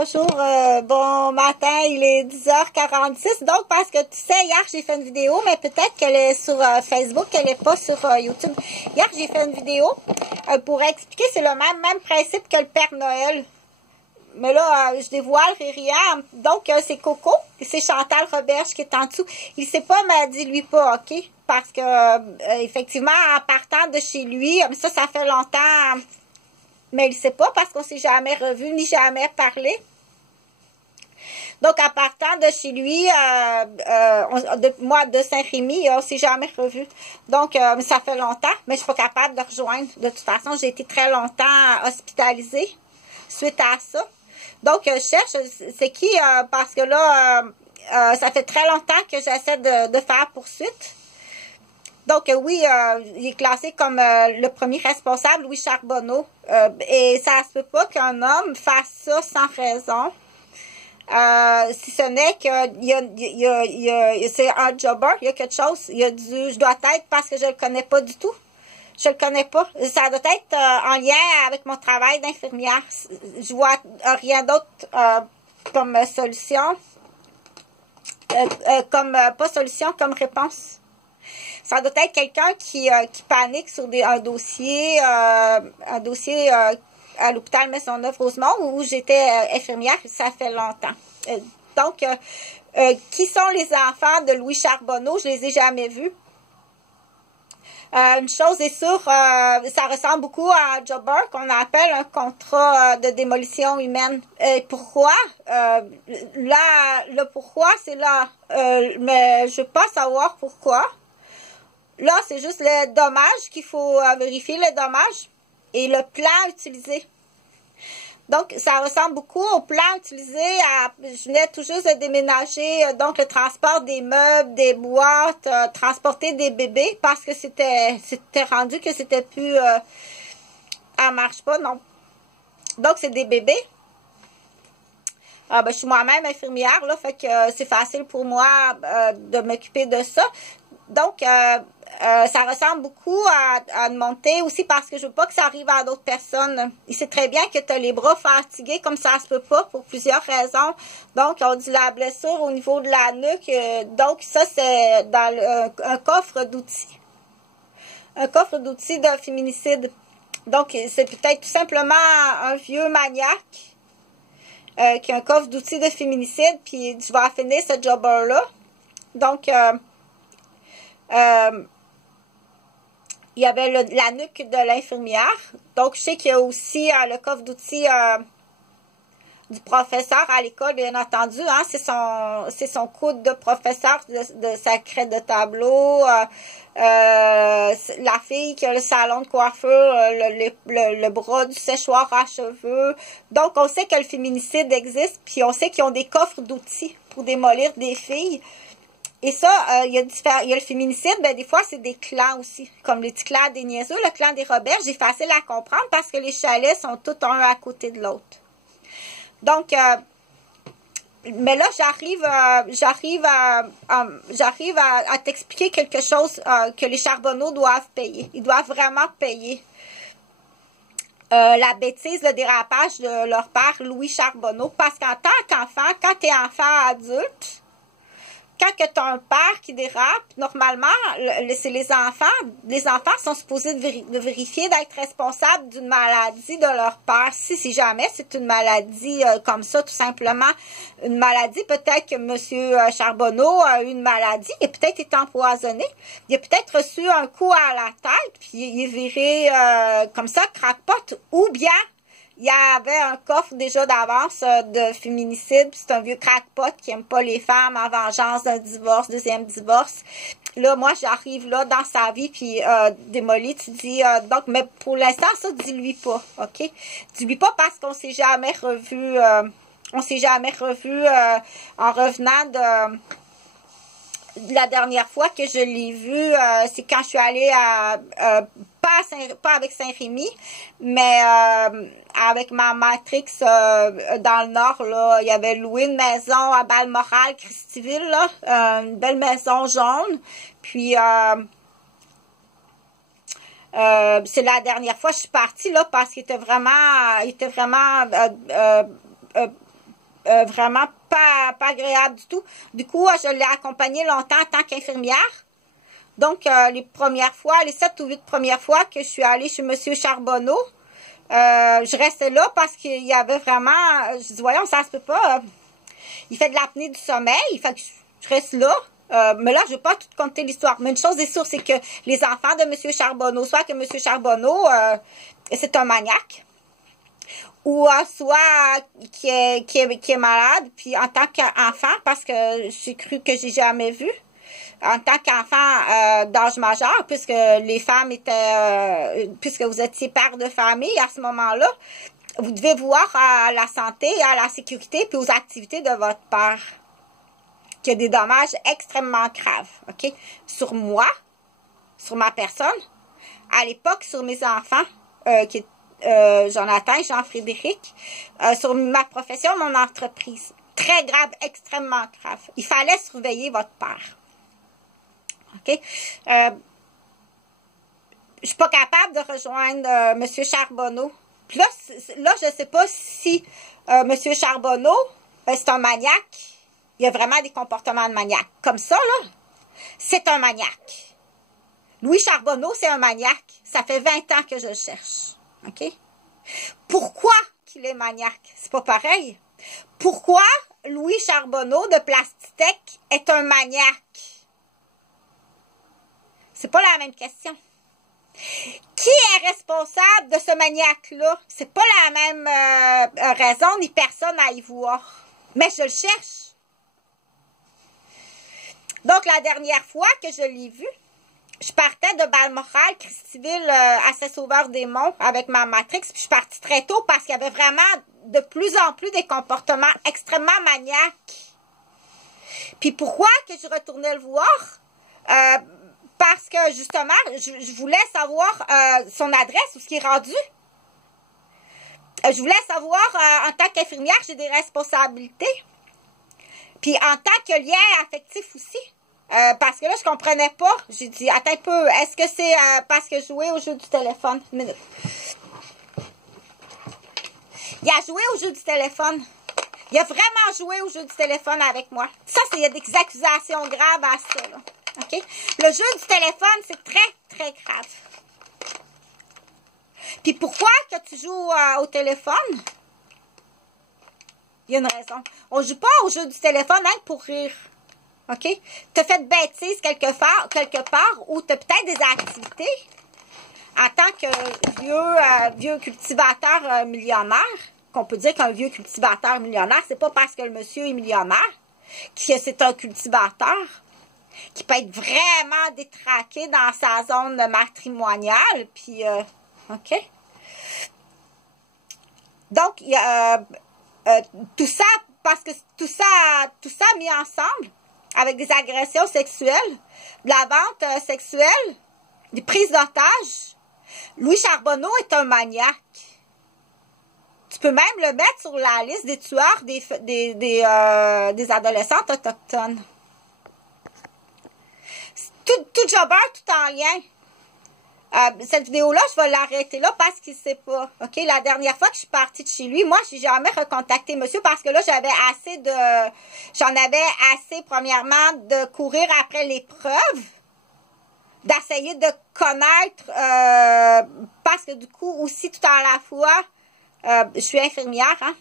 Bonjour, bon matin, il est 10h46. Donc, parce que tu sais, hier, j'ai fait une vidéo, mais peut-être qu'elle est sur Facebook, qu'elle n'est pas sur YouTube. Hier, j'ai fait une vidéo pour expliquer, c'est le même principe que le Père Noël. Mais là, je dévoile rien. Donc, c'est Coco, c'est Chantal Roberge qui est en dessous. Il sait pas, mais dis-lui pas, OK? Parce que, effectivement, en partant de chez lui, ça fait longtemps... Mais il ne sait pas parce qu'on ne s'est jamais revu ni jamais parlé. Donc, en partant de chez lui, moi, de Saint-Rémy, on ne s'est jamais revu. Donc, ça fait longtemps, mais je ne suis pas capable de rejoindre. De toute façon, j'ai été très longtemps hospitalisée suite à ça. Donc, je cherche, c'est qui? Parce que là, ça fait très longtemps que j'essaie de faire poursuite. Donc, oui, il est classé comme le premier responsable, Louis Charbonneau. Et ça se peut pas qu'un homme fasse ça sans raison. Si ce n'est que c'est un jobber, il y a quelque chose, je dois être parce que je le connais pas du tout. Je le connais pas. Ça doit être en lien avec mon travail d'infirmière. Je vois rien d'autre comme solution. Pas solution, comme réponse. Ça doit être quelqu'un qui panique sur un dossier à l'hôpital Maisonneuve-Rosemont où j'étais infirmière, ça fait longtemps. Donc, qui sont les enfants de Louis Charbonneau? Je les ai jamais vus. Une chose est sûre, ça ressemble beaucoup à un jobber qu'on appelle un contrat de démolition humaine. Pourquoi? Le pourquoi, c'est là. Mais je veux pas savoir pourquoi. Là, c'est juste les dommages qu'il faut vérifier, les dommages et le plan utilisé. Donc, ça ressemble beaucoup au plan utilisé je venais tout juste de déménager, donc le transport des meubles, des boîtes, transporter des bébés parce que c'était rendu que c'était plus, elle marche pas, non. Donc, c'est des bébés. Je suis moi-même infirmière, là, fait que c'est facile pour moi de m'occuper de ça. Donc, ça ressemble beaucoup à une montée aussi parce que je veux pas que ça arrive à d'autres personnes. Il sait très bien que tu as les bras fatigués comme ça se peut pas pour plusieurs raisons. Donc, on dit la blessure au niveau de la nuque. Donc, ça, c'est dans un coffre d'outils. Un coffre d'outils de féminicide. Donc, c'est peut-être tout simplement un vieux maniaque qui a un coffre d'outils de féminicide, puis tu vas finir ce jobber-là. Donc, il y avait la nuque de l'infirmière. Donc, je sais qu'il y a aussi le coffre d'outils du professeur à l'école, bien entendu. Hein, c'est son coude de professeur de sa craie de tableau. La fille qui a le salon de coiffure, le bras du séchoir à cheveux. Donc, on sait que le féminicide existe, puis on sait qu'ils ont des coffres d'outils pour démolir des filles. Et ça, il y a le féminicide, ben des fois, c'est des clans aussi. Comme les petits clans des niaiseux, le clan des Roberges, c'est facile à comprendre parce que les chalets sont tous un à côté de l'autre. Donc, mais là, j'arrive à t'expliquer quelque chose que les Charbonneaux doivent payer. Ils doivent vraiment payer. La bêtise, le dérapage de leur père, Louis Charbonneau. Parce qu'en tant qu'enfant, quand tu es enfant adulte, quand tu as un père qui dérape, normalement, c'est les enfants. Les enfants sont supposés de vérifier d'être responsables d'une maladie de leur père. Si jamais c'est une maladie comme ça, tout simplement, une maladie, peut-être que M. Charbonneau a eu une maladie, il a peut-être été empoisonné, il a peut-être reçu un coup à la tête, puis il est viré comme ça, crackpot, ou bien il y avait un coffre déjà d'avance de féminicide, puis c'est un vieux crackpot qui aime pas les femmes en vengeance d'un divorce, deuxième divorce. Là, moi, j'arrive là dans sa vie, puis démoli, tu dis, donc, mais pour l'instant, ça, dis-lui pas, OK? Dis-lui pas parce qu'on s'est jamais revu, en revenant de la dernière fois que je l'ai vu, c'est quand je suis allée pas avec Saint-Rémy, mais avec ma matrix dans le nord, là, il y avait loué une maison à Balmoral, Christyville, là, une belle maison jaune. Puis c'est la dernière fois que je suis partie là parce qu'il était vraiment vraiment pas agréable du tout. Du coup, je l'ai accompagné longtemps en tant qu'infirmière. Donc, les 7 ou 8 premières fois que je suis allée chez M. Charbonneau, je restais là parce qu'il y avait vraiment... Je dis, voyons, ça se peut pas. Il fait de l'apnée du sommeil, il fait que je reste là. Mais là, je ne vais pas tout compter l'histoire. Mais une chose est sûre, c'est que les enfants de M. Charbonneau, soit que M. Charbonneau, c'est un maniaque, ou soit qui est malade, puis en tant qu'enfant, parce que j'ai cru que j'ai jamais vu, en tant qu'enfant d'âge majeur, puisque les femmes étaient, puisque vous étiez père de famille à ce moment-là, vous devez voir à la santé, à la sécurité, puis aux activités de votre père, qu'il y a des dommages extrêmement graves, ok? Sur moi, sur ma personne, à l'époque, sur mes enfants, Jonathan et Jean-Frédéric, sur ma profession, mon entreprise. Très grave, extrêmement grave. Il fallait surveiller votre père. OK? Je suis pas capable de rejoindre M. Charbonneau. Puis là, je ne sais pas si M. Charbonneau, c'est un maniaque. Il y a vraiment des comportements de maniaque. Comme ça, là, c'est un maniaque. Louis Charbonneau, c'est un maniaque. Ça fait 20 ans que je le cherche. OK? Pourquoi qu'il est maniaque? C'est pas pareil. Pourquoi Louis Charbonneau de Plastitech est un maniaque? C'est pas la même question. Qui est responsable de ce maniaque-là? C'est pas la même raison, ni personne à y voir. Mais je le cherche. Donc, la dernière fois que je l'ai vu, je partais de Balmoral, Christyville, à Saint-Sauveur-des-Monts avec ma Matrix. Puis je suis partie très tôt parce qu'il y avait vraiment de plus en plus des comportements extrêmement maniaques. Puis pourquoi que je retournais le voir? Parce que justement, je voulais savoir son adresse, où ce qui est rendu. Je voulais savoir, en tant qu'infirmière, j'ai des responsabilités. Puis en tant que lien affectif aussi. Parce que là, je comprenais pas. J'ai dit, attends un peu, est-ce que c'est parce que je jouais au jeu du téléphone? Une minute. Il a joué au jeu du téléphone. Il a vraiment joué au jeu du téléphone avec moi. Ça, il y a des accusations graves à ça, là. OK? Le jeu du téléphone, c'est très, très grave. Puis pourquoi que tu joues au téléphone? Il y a une raison. On joue pas au jeu du téléphone hein, pour rire. OK? Tu as fait de bêtises quelque part ou tu as peut-être des activités en tant que vieux cultivateur millionnaire, qu'on peut dire qu'un vieux cultivateur millionnaire, c'est pas parce que le monsieur est millionnaire que c'est un cultivateur qui peut être vraiment détraqué dans sa zone matrimoniale. Puis, OK? Donc, il y a tout ça, parce que tout ça mis ensemble, avec des agressions sexuelles, de la vente sexuelle, des prises d'otages. Louis Charbonneau est un maniaque. Tu peux même le mettre sur la liste des tueurs des adolescentes autochtones. Tout jobber, tout en lien. Cette vidéo-là, je vais l'arrêter là parce qu'il ne sait pas. OK? La dernière fois que je suis partie de chez lui, moi, je n'ai jamais recontacté monsieur parce que là, j'en avais assez, premièrement, de courir après les preuves, d'essayer de connaître, parce que du coup, aussi, tout à la fois, je suis infirmière, hein?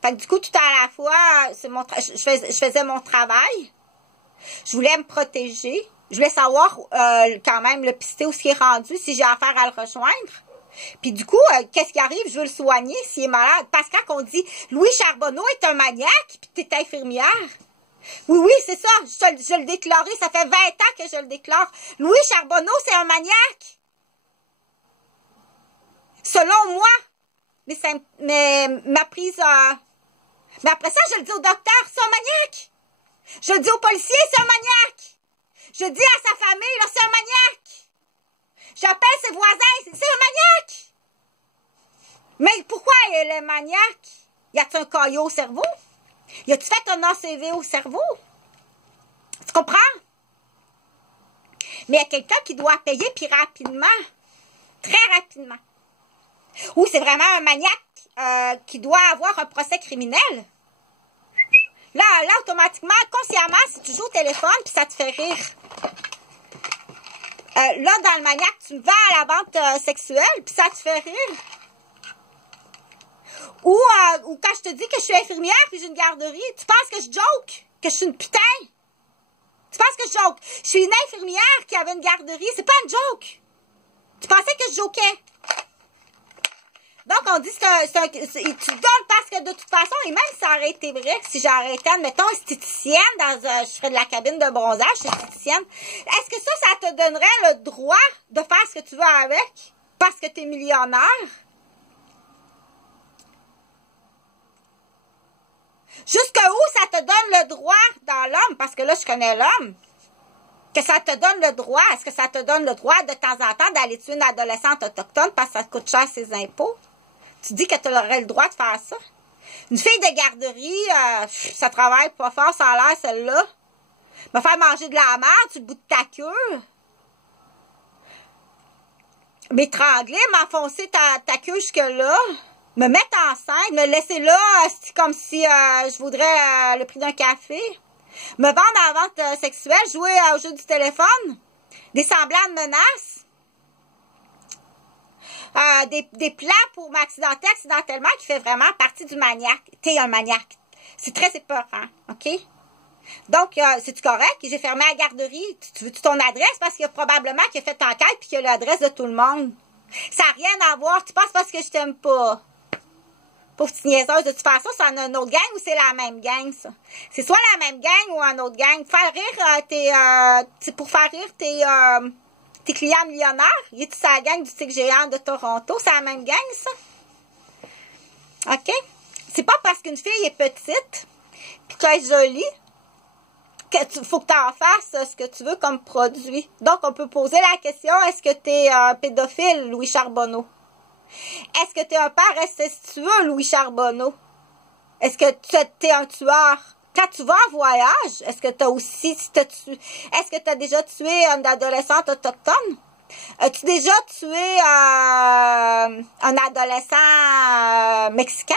Fait que du coup, tout à la fois, je faisais mon travail. Je voulais me protéger. Je voulais savoir quand même le pisté où il est rendu, si j'ai affaire à le rejoindre. Puis du coup, qu'est-ce qui arrive? Je veux le soigner s'il est malade. Parce que quand on dit Louis Charbonneau est un maniaque, puis tu es infirmière. Oui, c'est ça. Je le déclaré. Ça fait 20 ans que je le déclare. Louis Charbonneau, c'est un maniaque. Selon moi. Mais ma prise... Mais après ça, je le dis au docteur, c'est un maniaque. Je le dis au policier, c'est un maniaque. Je dis à sa famille, là, c'est un maniaque. J'appelle ses voisins, c'est un maniaque. Mais pourquoi elle est maniaque? Y a-t-il un caillot au cerveau? Y a-tu fait un ACV au cerveau? Tu comprends? Mais il y a quelqu'un qui doit payer, puis rapidement. Très rapidement. Ou c'est vraiment un maniaque qui doit avoir un procès criminel. Là, automatiquement, consciemment, si tu joues au téléphone, puis ça te fait rire. Là, dans le maniaque, tu me vends à la vente sexuelle, puis ça te fait rire. Ou quand je te dis que je suis infirmière, puis j'ai une garderie, tu penses que je joke? Que je suis une putain? Tu penses que je joke? Je suis une infirmière qui avait une garderie, c'est pas une joke. Tu pensais que je jokais? Donc, on dit que tu donnes parce que de toute façon, et même si ça aurait été vrai, si j'arrêtais, admettons, esthéticienne, je ferais de la cabine de bronzage, esthéticienne, est-ce que ça te donnerait le droit de faire ce que tu veux avec parce que tu es millionnaire? Jusqu'où ça te donne le droit dans l'homme, parce que là, je connais l'homme, que ça te donne le droit, est-ce que ça te donne le droit de temps en temps d'aller tuer une adolescente autochtone parce que ça te coûte cher ses impôts? Tu dis que tu aurais le droit de faire ça? Une fille de garderie, ça travaille pas fort, ça a l'air, celle-là. Me faire manger de la merde sur le bout de ta queue. M'étrangler, m'enfoncer ta queue jusque-là. Me mettre enceinte, me laisser là, comme si je voudrais le prix d'un café. Me vendre à la vente sexuelle, jouer au jeu du téléphone. Des semblants de menaces. Des plans pour m'accidenter accidentellement qui fait vraiment partie du maniaque. T'es un maniaque. C'est très épeurant, OK? Donc, c'est-tu correct? J'ai fermé la garderie. Tu veux-tu ton adresse? Parce qu'il y a probablement qu'il a fait enquête puis qu'il a l'adresse de tout le monde. Ça n'a rien à voir. Tu penses parce que je t'aime pas. Pauvre petite niaiseuse. De toute façon, c'est une autre gang ou c'est la même gang, ça? C'est soit la même gang ou une autre gang. Faire rire c'est pour faire rire tes clients millionnaires, il est sa gang du tigre géant de Toronto. C'est la même gang, ça? OK? C'est pas parce qu'une fille est petite puis qu'elle est jolie que faut que tu en fasses ce que tu veux comme produit. Donc, on peut poser la question, est-ce que tu es un pédophile, Louis Charbonneau? Est-ce que tu es un père incestueux, Louis Charbonneau? Est-ce que tu es un tueur? Quand tu vas en voyage, est-ce que tu as aussi... Est-ce que tu as déjà tué une adolescente autochtone? As-tu déjà tué un adolescent mexicain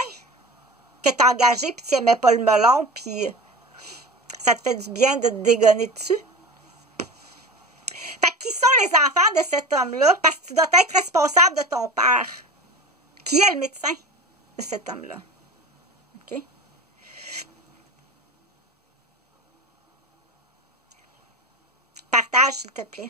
que tu as engagé puis tu n'aimais pas le melon puis ça te fait du bien de te dégonner dessus? Fait que qui sont les enfants de cet homme-là? Parce que tu dois être responsable de ton père. Qui est le médecin de cet homme-là? OK? Partage, s'il te plaît.